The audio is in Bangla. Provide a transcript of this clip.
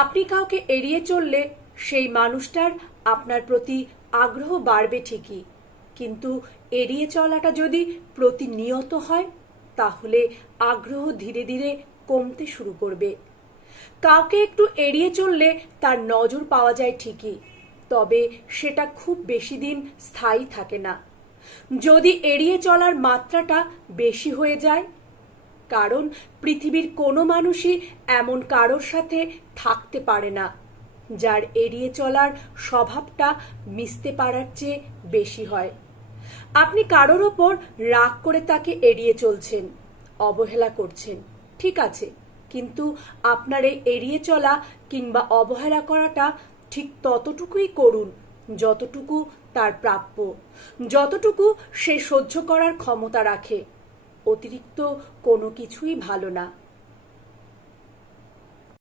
আপনি কাউকে এড়িয়ে চললে সেই মানুষটার আপনার প্রতি আগ্রহ বাড়বে ঠিকই, কিন্তু এড়িয়ে চলাটা যদি প্রতিনিয়ত হয় তাহলে আগ্রহ ধীরে ধীরে কমতে শুরু করবে। কাউকে একটু এড়িয়ে চললে তার নজর পাওয়া যায় ঠিকই, তবে সেটা খুব বেশি দিন স্থায়ী থাকে না যদি এড়িয়ে চলার মাত্রাটা বেশি হয়ে যায়। কারণ পৃথিবীর কোনো মানুষই এমন কারোর সাথে থাকতে পারে না যার এড়িয়ে চলার স্বভাবটা মিশতে পারার চেয়ে বেশি হয়। আপনি কারোর ওপর রাগ করে তাকে এড়িয়ে চলছেন, অবহেলা করছেন, ঠিক আছে, কিন্তু আপনার এই এড়িয়ে চলা কিংবা অবহেলা করাটা ঠিক ততটুকুই করুন যতটুকু তার প্রাপ্য, যতটুকু সে সহ্য করার ক্ষমতা রাখে। অতিরিক্ত কোনো কিছুই ভালো না।